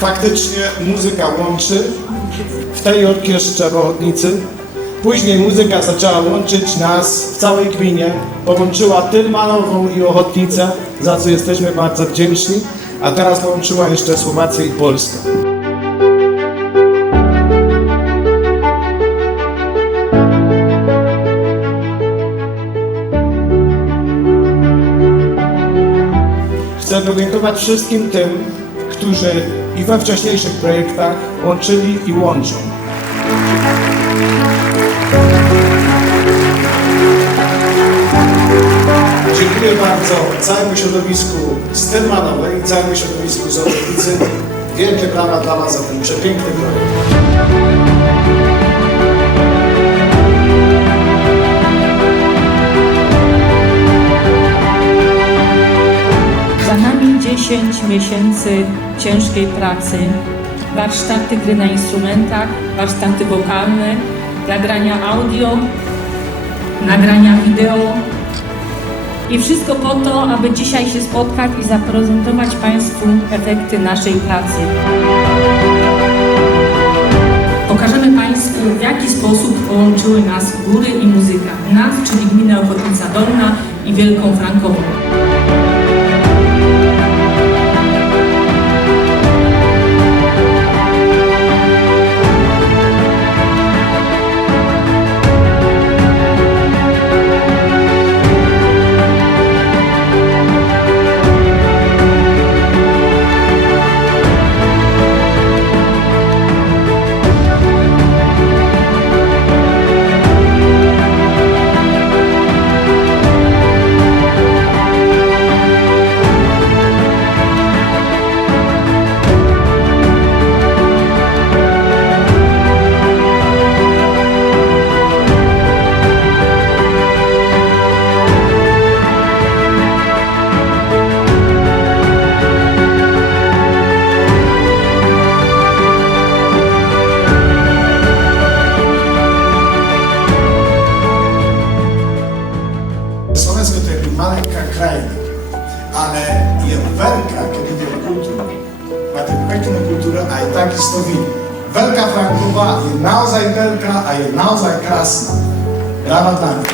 faktycznie muzyka łączy. W tej orkiestrze w Ochotnicy. Później muzyka zaczęła łączyć nas w całej gminie. Połączyła Tylmanową i Ochotnicę, za co jesteśmy bardzo wdzięczni. A teraz połączyła jeszcze Słowację i Polskę. Chcę podziękować wszystkim tym, którzy i we wcześniejszych projektach łączyli i łączą. Dziękuję bardzo całemu środowisku z Tylmanowej, całemu środowisku z Ochotnicy. Wielkie brawa dla Was za ten przepiękny projekt. 10 miesięcy ciężkiej pracy, warsztaty gry na instrumentach, warsztaty wokalne, nagrania audio, nagrania wideo. I wszystko po to, aby dzisiaj się spotkać i zaprezentować Państwu efekty naszej pracy. Pokażemy Państwu, w jaki sposób połączyły nas góry i muzyka. Nas, czyli gminę Ochotnica Dolna i Wielką Frankową. Slovensko to je maleká krajina, ale je veľká, keď ide o kultúru. Máte peknú kultúru aj takisto vy. Veľká Franková je naozaj veľká a je naozaj krásna. Bravo, Dani.